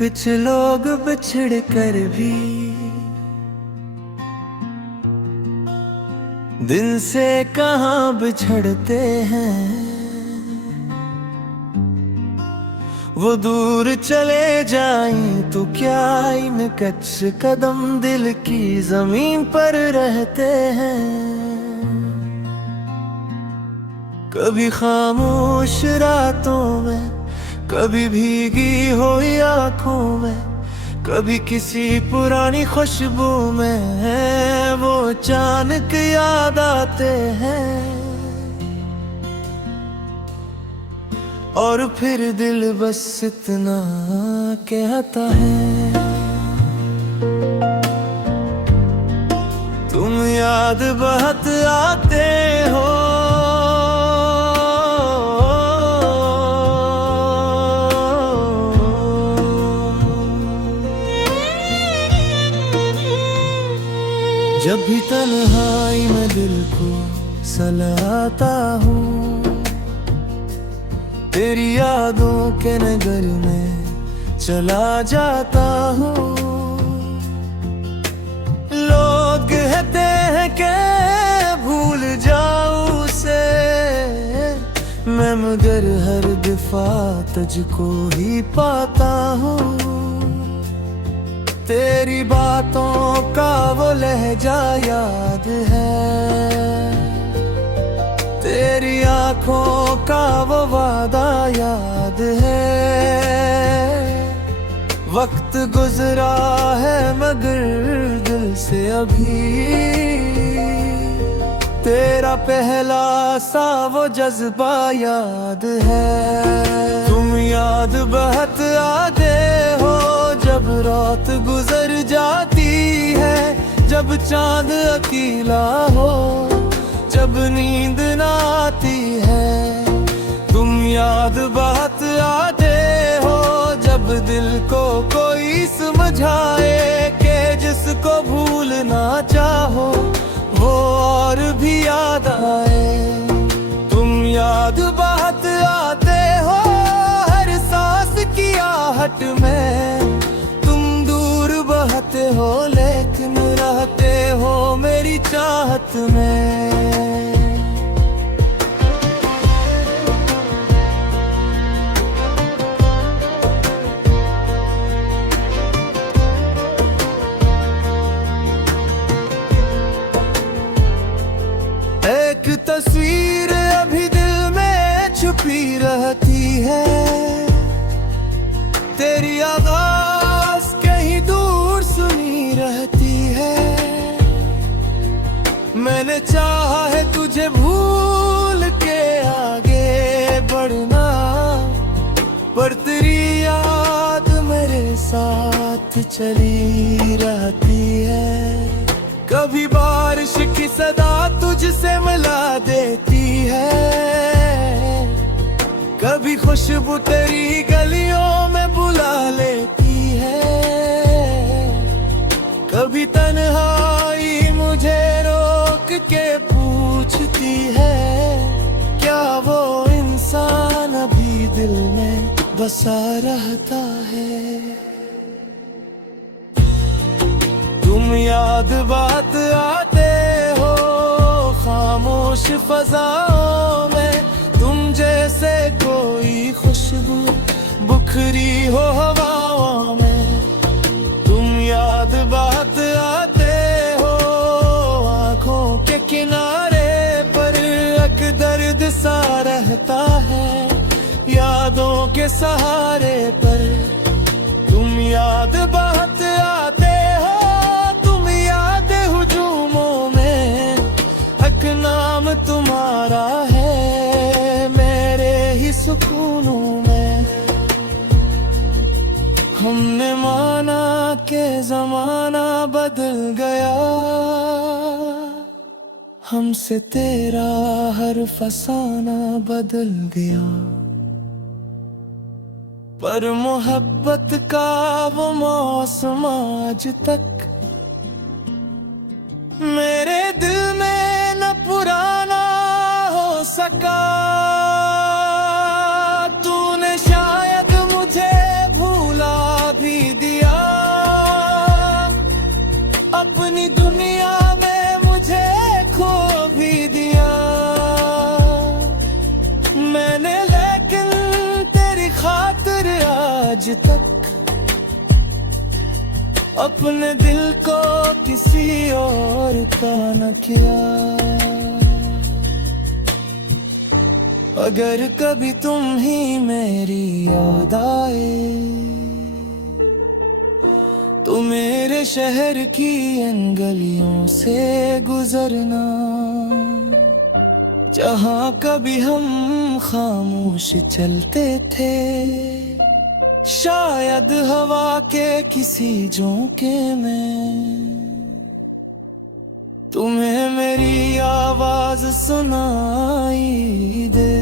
कुछ लोग बिछड़ कर भी दिल से कहाँ बिछड़ते हैं। वो दूर चले जाएं तो क्या इन कच्च कदम दिल की जमीन पर रहते हैं। कभी खामोश रातों में, कभी भीगी हुई आँखों में, कभी किसी पुरानी खुशबू में वो अचानक याद आते हैं। और फिर दिल बस इतना कहता है, तुम याद बहुत आते हो। जब भी तन्हाई में दिल को सलाता हूँ, तेरी यादों के नगर में चला जाता हूँ। लोग कहते हैं कि भूल जाऊं उसे, मैं मगर हर दफा तुझको ही पाता हूँ। तेरी बातों का वो लहजा याद है, तेरी आँखों का वो वादा याद है। वक्त गुजरा है मगर दिल से अभी तेरा पहला सा वो जज्बा याद है। तुम याद बहुत आते हो जब रात गुजर जाती है, जब चांद अकेला हो, जब नींद ना आती है। तुम याद बहुत आते हो जब दिल को कोई समझाए कि जिसको भूलना चाहो वो और भी याद आए। तुम याद बहुत आते हो हर सांस की आहट में, तुम दूर बहते हो लेकिन रहते हो मेरी चाहत में। एक तस्वीर अभी दिल में छुपी रहती है, तेरी आवाज कहीं दूर सुनी रहती है। मैंने चाहा है तुझे भूल के आगे बढ़ना, पर तेरी याद मेरे साथ चली रहती है। कभी बारिश की सदा तुझसे मिला देती है, कभी खुशबू तेरी गलियों में बुला लेती है। कभी तन्हाई मुझे रोक के पूछती है, क्या वो इंसान अभी दिल में बसा रहता है। तुम याद बात आते हो खामोश फजाओं में, तुम जैसे कोई खुशबू बुखरी हो हवाओं में। तुम याद बात आते हो आँखों के किनारे पर, एक दर्द सा रहता है यादों के सहारे पर। तुम याद बहुत आते हो, तुम याद हुजूमों में, एक नाम तुम्हारा है मेरे ही सुकूनों में। हमने माना कि जमाना बदल गया, हमसे तेरा हर फसाना बदल गया, पर मोहब्बत का वो मौसम आज तक मेरे दिल में न पुराना हो सका। तूने शायद मुझे भूला भी अपने दिल को किसी और का न किया। अगर कभी तुम ही मेरी याद आए तो मेरे शहर की इन गलियों से गुजरना, जहाँ कभी हम खामोश चलते थे, शायद हवा के किसी झोंके में तुम्हें मेरी आवाज सुनाई दे।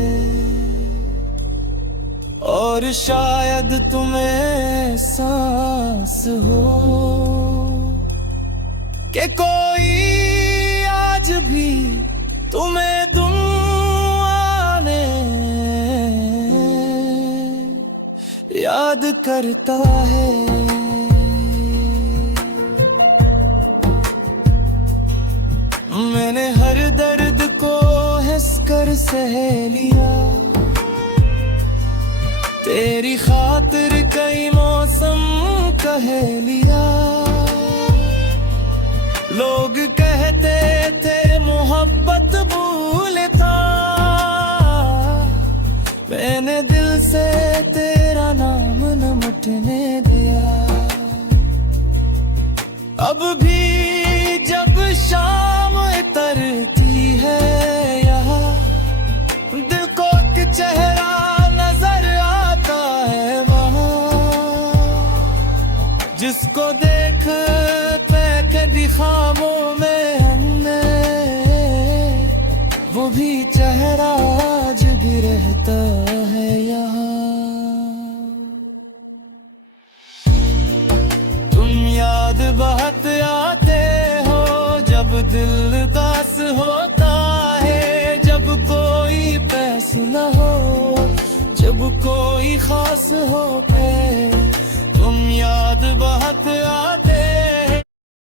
और शायद तुम्हें सांस हो कि कोई आज भी तुम्हें दुआ ने याद करता है। मैंने हर दर्द को हंस कर सह लिया, तेरी खातिर कई मौसम कह लिया। लोग कहते थे मोहब्बत भूल था, मैंने दिल से तेरा नाम न मिटने दिया। अब भी जब शाम उतरती है यहाँ, दिल को एक चेहरा नजर आता है वहाँ, जिसको देख कभी ख्वाबों में हमने, वो भी चेहरा आज भी रहता है यहाँ। तुम याद बहुत आते हो जब दिल उदास होता है, जब कोई पैस न हो, जब कोई खास हो पे। तुम याद बहुत आते